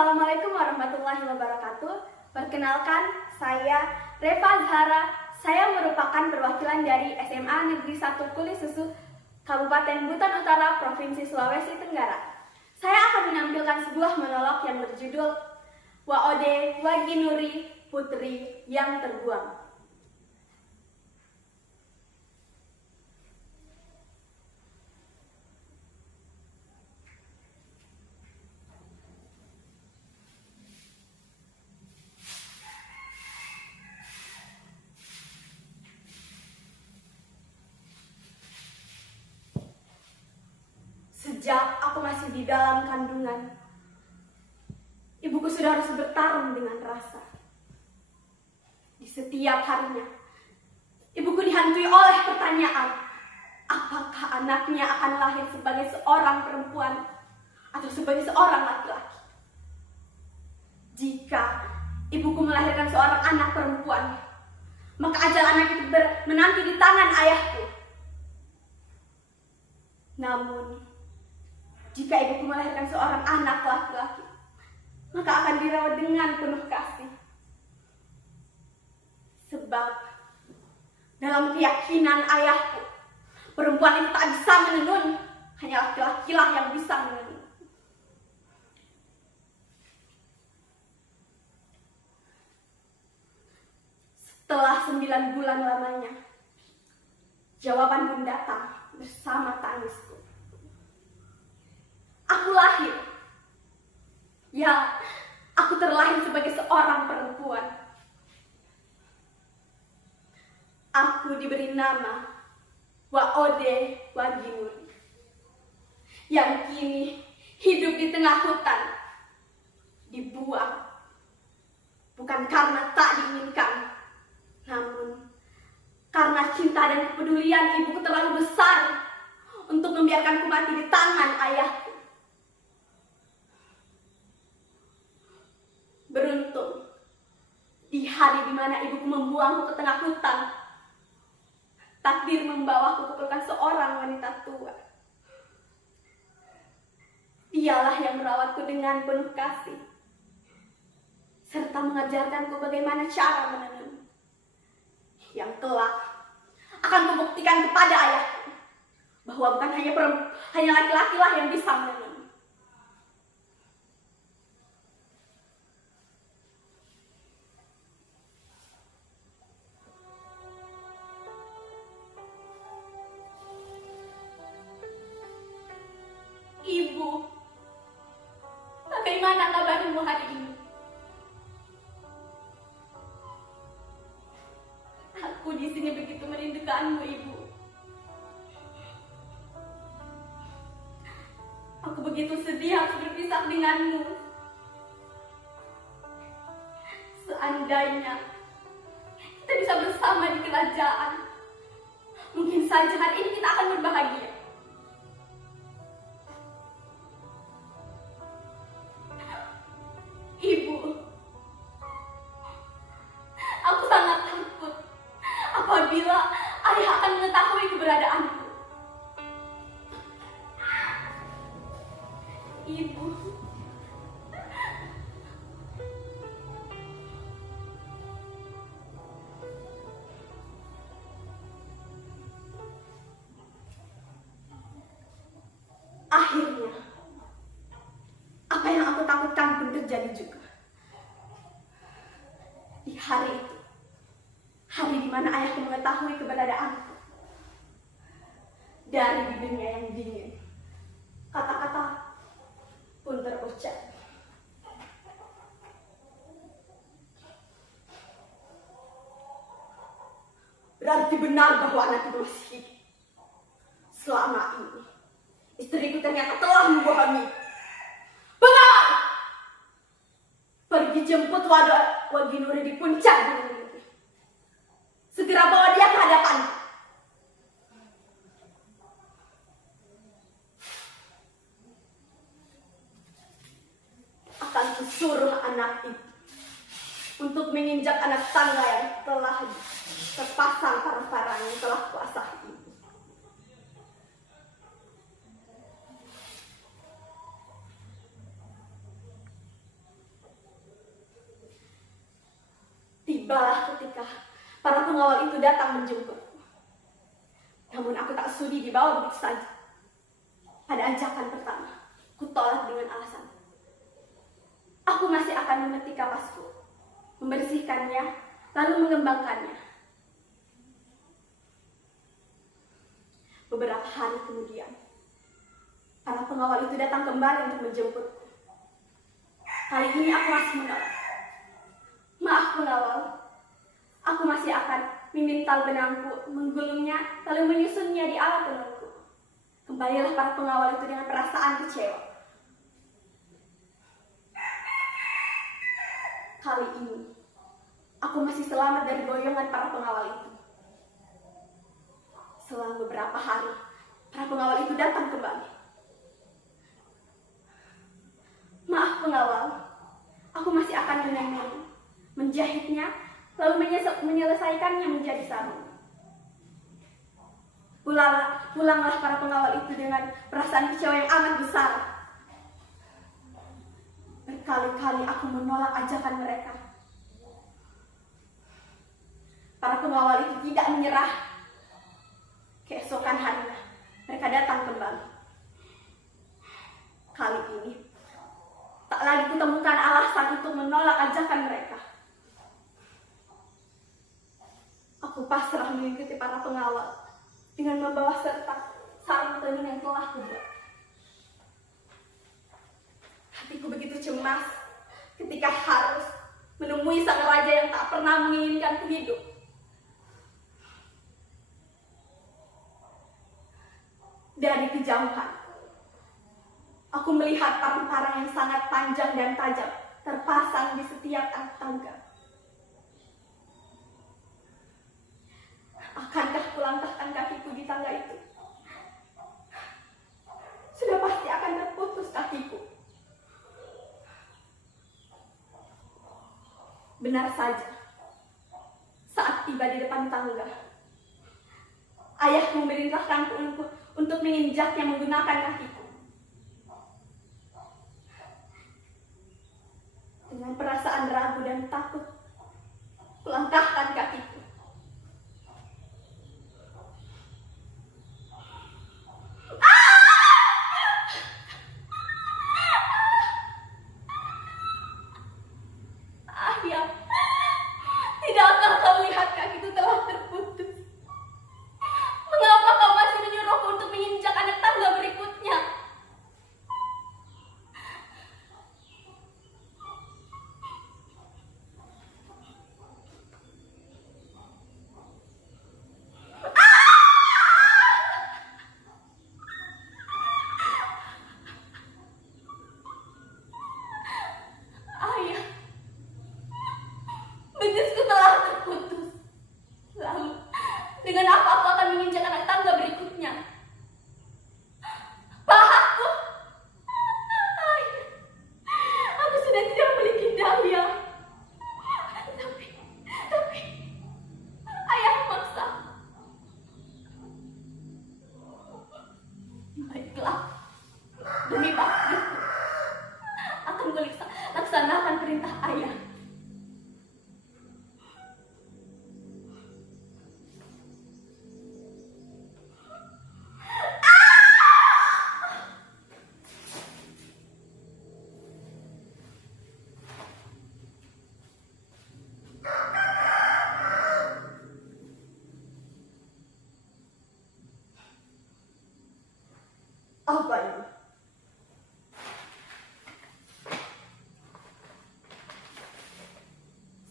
Assalamualaikum warahmatullahi wabarakatuh. Perkenalkan, saya Reva Zahara. Saya merupakan perwakilan dari SMA Negeri 1 Kuli Susu, Kabupaten Buton Utara, Provinsi Sulawesi Tenggara. Saya akan menampilkan sebuah monolog yang berjudul Waode Waginuri Putri yang Terbuang. Sejak aku masih di dalam kandungan, ibuku sudah harus bertarung dengan rasa. Di setiap harinya, ibuku dihantui oleh pertanyaan, apakah anaknya akan lahir sebagai seorang perempuan atau sebagai seorang laki-laki. Jika ibuku melahirkan seorang anak perempuan, maka ajal anak itu menanti di tangan ayahku. Namun, jika ibuku melahirkan seorang anak laki-laki, maka akan dirawat dengan penuh kasih. Sebab dalam keyakinan ayahku, perempuan itu tak bisa menenun, hanya laki-laki lah yang bisa menenun. Setelah 9 bulan lamanya, jawaban pun datang bersama tangisku. Aku lahir. Ya, aku terlahir sebagai seorang perempuan. Aku diberi nama Waode Waginuri, yang kini hidup di tengah hutan, dibuang. Bukan karena tak diinginkan, namun karena cinta dan kepedulian ibuku terlalu besar untuk membiarkanku mati di tangan ayahku. Beruntung, di hari di mana ibuku membuangku ke tengah hutan, takdir membawaku ke pelukan seorang wanita tua. Dialah yang merawatku dengan penuh kasih, serta mengajarkanku bagaimana cara menenun, yang kelak akan kubuktikan kepada ayahku bahwa bukan hanya laki-laki lah yang bisa menenun. Ibu, bagaimana kabarmu hari ini? Aku di sini begitu merindukanmu, Ibu. Aku begitu sedih harus berpisah denganmu. Seandainya kita bisa bersama di kerajaan, mungkin saja hari ini kita akan berbahagia. Ibu, aku sangat takut apabila ayah akan mengetahui keberadaanku. Ibu, akhirnya apa yang aku takutkan pun terjadi juga. Di hari itu, hari di mana ayahku mengetahui keberadaanku, dari bibirnya yang dingin, kata-kata pun terucap. Berarti benar bahwa anak itu masih hidup. Selama ini, istriku ternyata telah membohongi. Benar! Pergi jemput Waginuri di puncak gunung ini. Segera bawa dia ke hadapanku. Akan kusuruh anak itu untuk menginjak anak tangga yang telah terpasang parang-parang yang telah kuasah ini. Para pengawal itu datang menjemputku. Namun aku tak sudi dibawa begitu saja. Pada ajakan pertama, ku tolak dengan alasan aku masih akan memetik kapasku, membersihkannya, lalu mengembangkannya. Beberapa hari kemudian, para pengawal itu datang kembali untuk menjemputku. Kali ini aku masih menolak. Maaf pengawal, aku masih akan memintal benangku, menggulungnya, lalu menyusunnya di alat tenunku. Kembalilah para pengawal itu dengan perasaan kecewa. Kali ini, aku masih selamat dari goyongan para pengawal itu. Selang beberapa hari, para pengawal itu datang kembali. Maaf pengawal, aku masih akan menenun, menjahitnya, lalu menyelesaikannya menjadi sarung. Pulanglah para pengawal itu dengan perasaan kecewa yang amat besar. Berkali-kali aku menolak ajakan mereka. Para pengawal itu tidak menyerah. Keesokan harinya, mereka datang kembali. Kali ini, tak lagi kutemukan alasan untuk menolak ajakan mereka. Aku pasrah mengikuti para pengawal dengan membawa serta sarung tenun yang telah kubuat. Hatiku begitu cemas ketika harus menemui sang raja yang tak pernah menginginkanku hidup. Dari kejauhan, aku melihat parang-parang yang sangat panjang dan tajam terpasang di setiap tangga. Akankah kulangkahkan kakiku di tangga itu? Sudah pasti akan terputus kakiku. Benar saja, saat tiba di depan tangga, ayah memerintahkanku untuk menginjaknya menggunakan kakiku. Dengan perasaan ragu dan takut, kulangkahkan kakiku. Ayah, tidakkah kau lihat kakiku telah terputus? Mengapa kau masih menyuruhku untuk menginjak anak tangga berikutnya? Ayah, betisku telah terputus. Lalu, dengan apa aku akan menginjak anak tangga berikutnya? Pahaku, ayah, aku sudah tidak memiliki daya. Tapi, ayah memaksa. Baiklah, demi baktiku, akan laksanakan perintah ayah. Apa ini?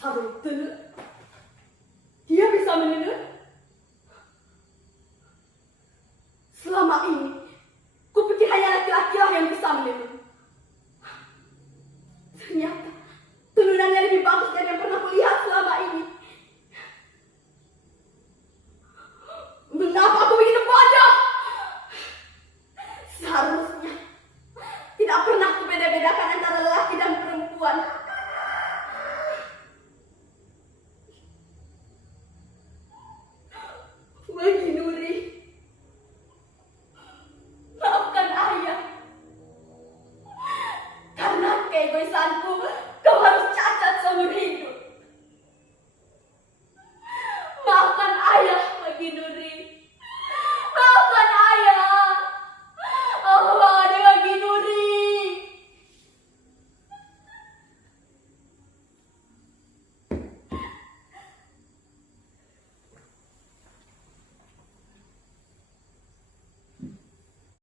Sarung tenun? Dia bisa menenun? Selama ini, kupikir hanya laki-laki lah yang bisa menenun. Ternyata, tenunannya lebih bagus dari yang pernah kulihat selama ini. Mengapa aku begitu bodoh? Seharusnya tidak pernah kubeda-bedakan antara lelaki dan perempuan. Bagi Nuri, maafkan ayah. Karena keegoisanku, kau harus cacat seumur hidup.